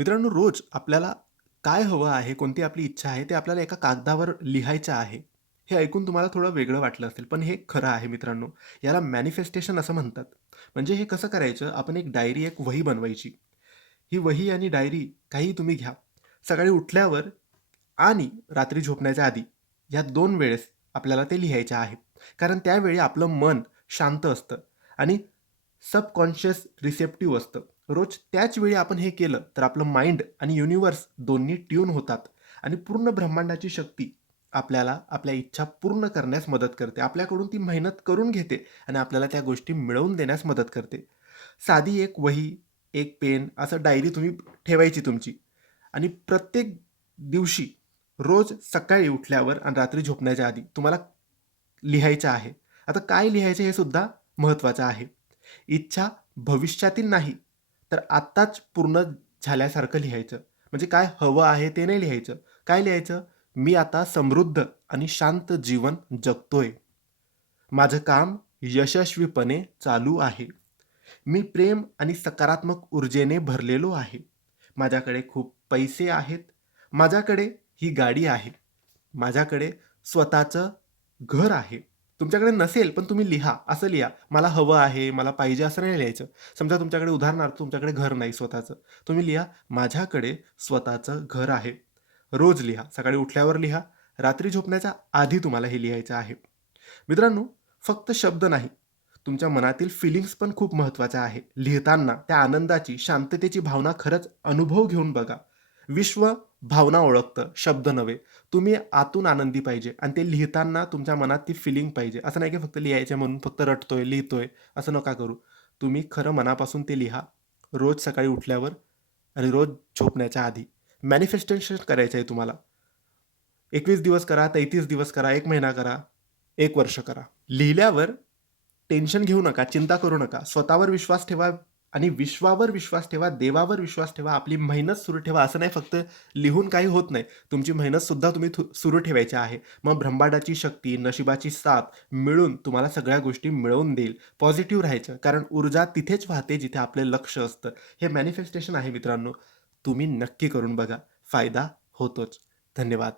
मित्रांनो, रोज आपल्याला काय हवं आहे, कोणती आपली इच्छा आहे, ते आपल्याला एका कागदावर लिहायचं आहे. हे ऐकून तुम्हाला थोडं वेगळं वाटलं असेल, पण हे खरं आहे मित्रांनो. याला मॅनिफेस्टेशन असं म्हणतात. म्हणजे हे कसं करायचं, आपण एक डायरी, एक वही बनवायची. ही वही आणि डायरी काहीही तुम्ही घ्या. सकाळी उठल्यावर आणि रात्री झोपण्याच्या आधी या 2 वेळेस आपल्याला ते लिहायचे आहे. कारण त्यावेळी आपलं मन शांत असतं आणि सबकॉन्शियस रिसेप्टिव्ह असतं. रोज त्याच वेळी आपण हे केलं तर आपलं माइंड आणि युनिव्हर्स दोन्ही ट्यून होतात आणि पूर्ण ब्रह्मांडाची शक्ती आपल्याला आपल्या इच्छा पूर्ण करण्यास मदत करते. आपल्याकडून ती मेहनत करून घेते आणि आपल्याला त्या गोष्टी मिळवून देण्यास मदत करते. साधी एक वही, एक पेन असं डायरी तुम्ही ठेवायची तुमची आणि प्रत्येक दिवशी रोज सकाळी उठल्यावर आणि रात्री झोपण्याच्या आधी तुम्हाला लिहायचं आहे. आता काय लिहायचं हे सुद्धा महत्त्वाचं आहे. इच्छा भविष्यातील नाही, तर आत्ताच पूर्ण झाल्यासारखं लिहायचं. म्हणजे काय हवं आहे ते नाही लिहायचं. काय लिहायचं? मी आता समृद्ध आणि शांत जीवन जगतोय. माझं काम यशस्वीपणे चालू आहे. मी प्रेम आणि सकारात्मक ऊर्जेने भरलेलो आहे. माझ्याकडे खूप पैसे आहेत. माझ्याकडे ही गाडी आहे. माझ्याकडे स्वतःचं घर आहे. तुमच्याकडे नसेल, पण तुम्ही लिहा. असं लिहा, मला हवं आहे, मला पाहिजे असं नाही लिहायचं. समजा तुमच्याकडे उदाहरणार्थ तुमच्याकडे घर नाही स्वतःचं. तुम्ही लिहा, माझ्याकडे स्वतःचं घर आहे. रोज लिहा. सकाळी उठल्यावर लिहा. रात्री झोपण्याच्या आधी तुम्हाला हे लिहायचं आहे. मित्रांनो, फक्त शब्द नाही, तुमच्या मनातील फीलिंग्स पण खूप महत्त्वाच्या आहे. लिहिताना त्या आनंदाची, शांततेची भावना खरंच अनुभव घेऊन बघा. विश्व भावना ओळखतं, शब्द नव्हे. तुम्ही आतून आनंदी पाहिजे आणि ते लिहिताना तुमच्या मनात ती फीलिंग पाहिजे. असं नाही की फक्त लिहायचं म्हणून फक्त रटतोय, लिहितोय, असं नका करू. तुम्ही खरं मनापासून ते लिहा. रोज सकाळी उठल्यावर आणि रोज झोपण्याच्या आधी. मॅनिफेस्टेशन करायचं आहे तुम्हाला. 21 दिवस करा, 33 दिवस करा, 1 महिना करा, 1 वर्ष करा. लिहिल्यावर टेन्शन घेऊ नका, चिंता करू नका. स्वतःवर विश्वास ठेवा आणि विश्वावर विश्वास ठेवा, देवावर विश्वास ठेवा. आपली मेहनत सुरू ठेवा. असं नाही फक्त लिहून काही होत नाही. तुमची मेहनतसुद्धा तुम्ही सुरू ठेवायची आहे. मग ब्रह्मांडाची शक्ती, नशिबाची साथ मिळून तुम्हाला सगळ्या गोष्टी मिळवून देईल. पॉझिटिव्ह राहायचं, कारण ऊर्जा तिथेच वाहते जिथे आपले लक्ष असतं. हे मॅनिफेस्टेशन आहे मित्रांनो. तुम्ही नक्की करून बघा. फायदा होतोच. धन्यवाद.